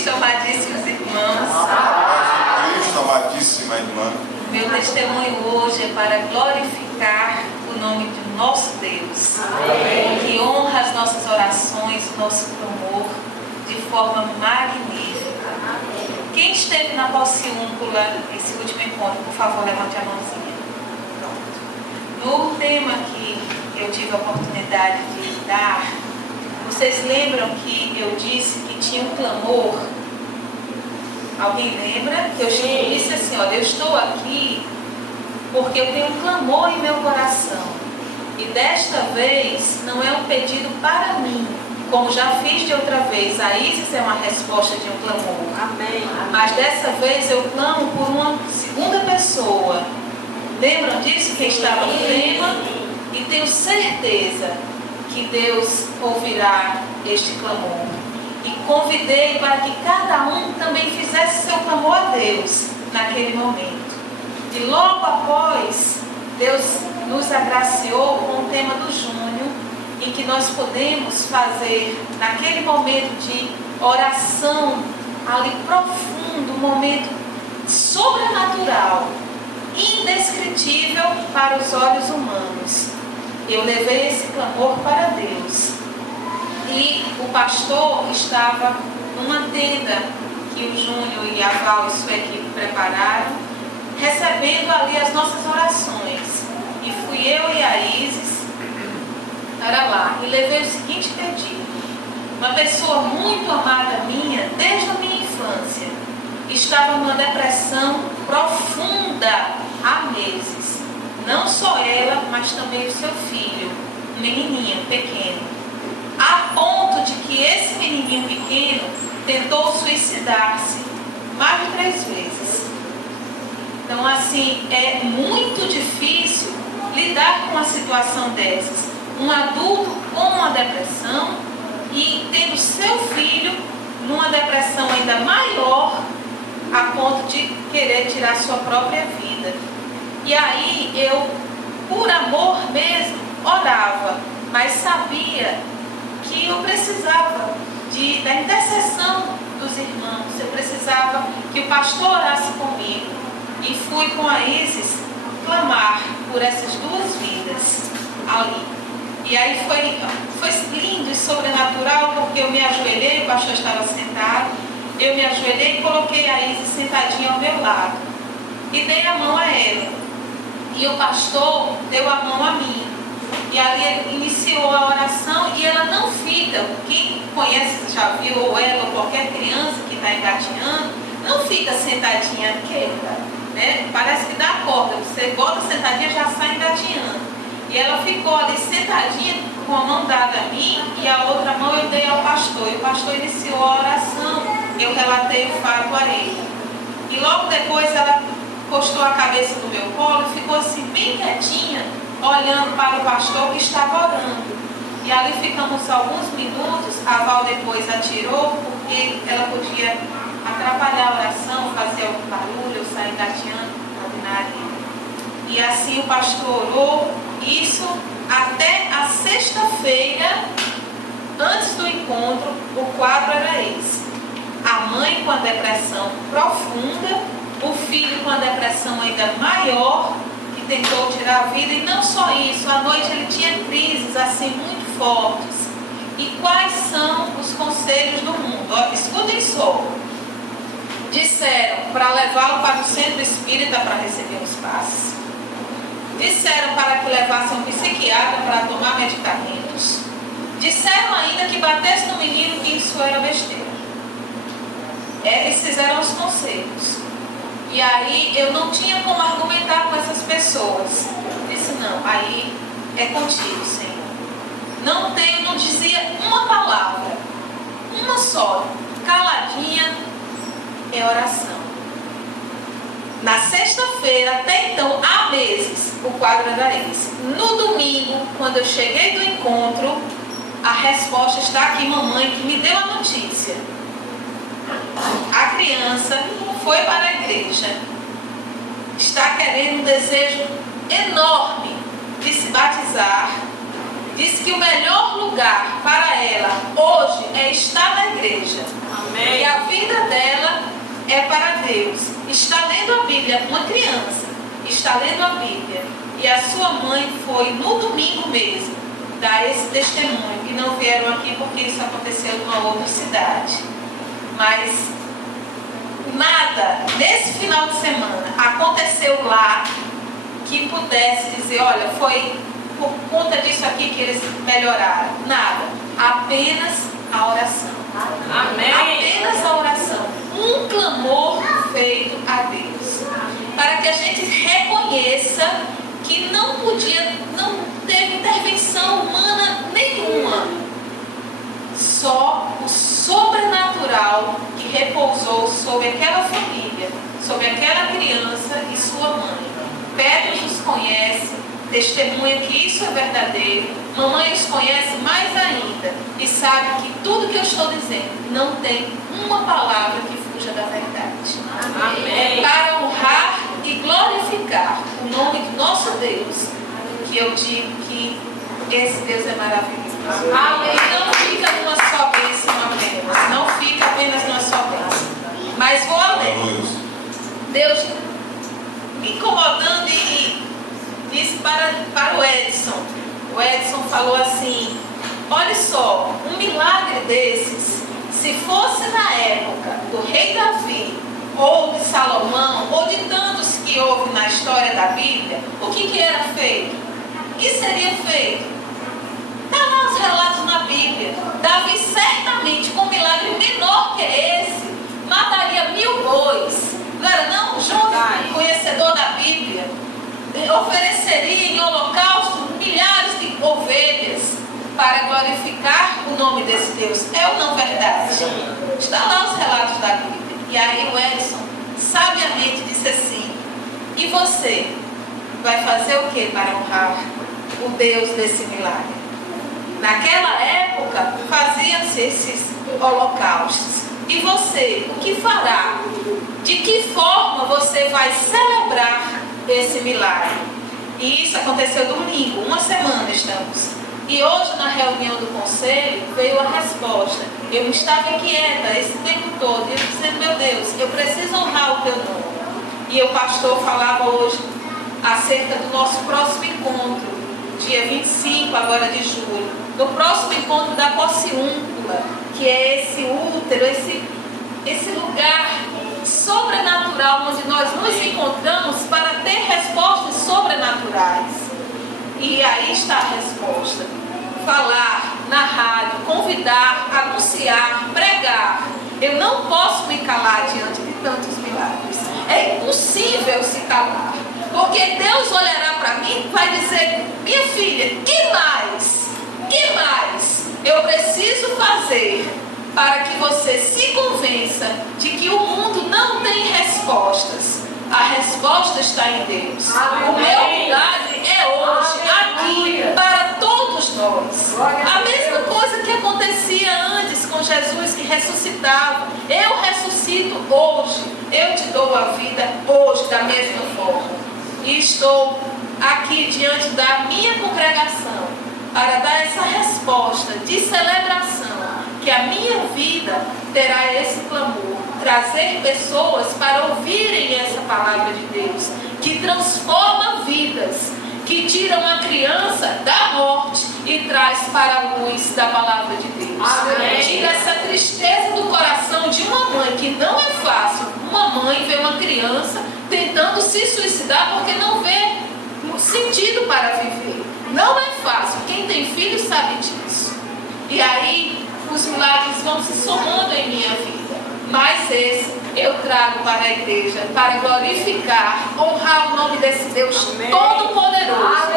Cristo, amadíssimos irmãos. Paz de Cristo, amadíssima irmã. Meu testemunho hoje é para glorificar o nome do nosso Deus. Amém. Que honra as nossas orações, o nosso clamor de forma magnífica. Quem esteve na Pociúncula, esse último encontro, por favor, levante a mãozinha. Pronto. No tema que eu tive a oportunidade de dar, vocês lembram que eu disse que tinha um clamor? Alguém lembra? Que eu disse assim, olha, eu estou aqui porque eu tenho um clamor em meu coração. E desta vez não é um pedido para mim, como já fiz de outra vez. A Isis é uma resposta de um clamor. Amém. Mas dessa vez eu clamo por uma segunda pessoa. Lembram disso? Quem estava no tema? E tenho certeza que Deus ouvirá este clamor. E convidei para que cada um também fizesse seu clamor a Deus naquele momento. E logo após, Deus nos agraciou com o tema do junho, em que nós podemos fazer, naquele momento de oração ali profundo, um momento sobrenatural, indescritível para os olhos humanos. Eu levei esse clamor para Deus. E o pastor estava numa tenda que o Júnior e a Val e sua equipe prepararam, recebendo ali as nossas orações. E fui eu e a Isis para lá e levei o seguinte pedido. Uma pessoa muito amada minha, desde a minha infância, estava numa depressão profunda há meses. Não só ela, mas também o seu filho, um menininho pequeno. A ponto de que esse menininho pequeno tentou suicidar-se mais de 3 vezes. Então, assim, é muito difícil lidar com uma situação dessas. Um adulto com uma depressão e tendo seu filho numa depressão ainda maior, a ponto de querer tirar sua própria vida. E aí eu, por amor mesmo, orava, mas sabia que eu precisava da intercessão dos irmãos, eu precisava que o pastor orasse comigo. E fui com a Isis clamar por essas 2 vidas ali. E aí foi lindo e sobrenatural, porque eu me ajoelhei, o pastor estava sentado, eu me ajoelhei e coloquei a Isis sentadinha ao meu lado. E dei a mão a ela. E o pastor deu a mão a mim. E ali ele iniciou a oração e ela não fica, quem conhece, já viu, ou ela ou qualquer criança que está engatinhando, não fica sentadinha quieta, né? Parece que dá corda, você bota sentadinha já sai engatinhando. E ela ficou ali sentadinha com a mão dada a mim e a outra mão eu dei ao pastor. E o pastor iniciou a oração, eu relatei o fato a ele. E logo depois ela postou a cabeça no meu colo e ficou assim bem quietinha, olhando para o pastor que estava orando. E ali ficamos alguns minutos. A Val depois atirou, porque ela podia atrapalhar a oração, fazer algum barulho, eu sair engateando ali na areia. E assim o pastor orou, isso até a sexta-feira, antes do encontro, o quadro era esse. A mãe com a depressão profunda, o filho com a depressão ainda maior, tentou tirar a vida. E não só isso, à noite ele tinha crises assim muito fortes. E quais são os conselhos do mundo? Escutem só. Disseram para levá-lo para o centro espírita para receber os passes. Disseram para que levasse um psiquiatra para tomar medicamentos. Disseram ainda que batesse no menino, que isso era besteira. Eles fizeram os conselhos. E aí eu não tinha como argumentar com essas pessoas. Disse, não, aí é contigo, Senhor. Não dizia uma palavra. Uma só. Caladinha é oração. Na sexta-feira, até então, há meses, o quadro era esse. No domingo, quando eu cheguei do encontro, a resposta está aqui, mamãe, que me deu a notícia. A criança foi para a igreja, está querendo um desejo enorme de se batizar. Disse que o melhor lugar para ela hoje é estar na igreja. Amém. E a vida para Deus, está lendo a Bíblia, uma criança, está lendo a Bíblia, e a sua mãe foi no domingo mesmo dar esse testemunho, e não vieram aqui porque isso aconteceu em uma outra cidade. Mas nada, nesse final de semana, aconteceu lá que pudesse dizer, olha, foi por conta disso aqui que eles melhoraram. Nada, apenas a oração. Amém. Apenas a oração. Um clamor feito a Deus. Para que a gente reconheça que não teve intervenção humana nenhuma. Só o sobrenatural que repousou sobre aquela família, sobre aquela criança e sua mãe. Pedro os conhece, testemunha que isso é verdadeiro. Mamãe os conhece mais ainda e sabe que tudo que eu estou dizendo não tem uma palavra que fuja da verdade. Amém. Para honrar e glorificar o nome do nosso Deus, que eu digo que esse Deus é maravilhoso. Amém. Não fica numa só bênção apenas, não fica apenas numa só bênção, mas vou além. Deus me incomodando e disse para o Edson. O Edson falou assim: olha só, um milagre desses, se fosse na época do rei Davi, ou de Salomão, ou de tantos que houve na história da Bíblia, o que era feito? O que seria feito? Está lá os relatos na Bíblia. Davi certamente, com um milagre menor que esse, mataria 1000 bois. Não era não? João, conhecedor da Bíblia, ofereceria em holocausto milhares de ovelhas para glorificar o nome desse Deus. É ou não verdade? Está lá os relatos da Bíblia. E aí o Edson sabiamente disse assim: e você vai fazer o que para honrar o Deus desse milagre? Naquela época faziam-se esses holocaustos. E você, o que fará? De que forma você vai celebrar esse milagre? E isso aconteceu domingo, uma semana estamos. E hoje na reunião do conselho veio a resposta. Eu estava inquieta esse tempo todo, e eu dizendo, meu Deus, eu preciso honrar o teu nome. E o pastor falava hoje acerca do nosso próximo encontro, dia 25 agora de julho. No próximo encontro da Pociúncula, que é esse útero, esse lugar sobrenatural onde nós nos encontramos para ter respostas sobrenaturais. E aí está a resposta: falar na rádio, convidar, anunciar, pregar. Eu não posso me calar diante de tantos milagres. É impossível se calar, porque Deus olhará para mim e vai dizer: minha filha, que mais? Que mais eu preciso fazer para que você se convença de que o mundo não tem respostas? A resposta está em Deus. O meu milagre é hoje, aqui, para todos nós. A mesma coisa que acontecia antes com Jesus, que ressuscitava. Eu ressuscito hoje. Eu te dou a vida hoje da mesma forma. E estou aqui diante da minha congregação para dar essa resposta de celebração, que a minha vida terá esse clamor, trazer pessoas para ouvirem essa palavra de Deus, que transforma vidas, que tiram a criança da morte e traz para a luz da palavra de Deus. Amém. Tira essa tristeza do coração de uma mãe, que não é fácil. Uma mãe vê uma criança tentando se suicidar porque não vê sentido para viver. Não é fácil. Quem tem filho sabe disso. E aí os milagres vão se somando em minha vida. Mas esse eu trago para a igreja, para glorificar, honrar o nome desse Deus Todo-Poderoso,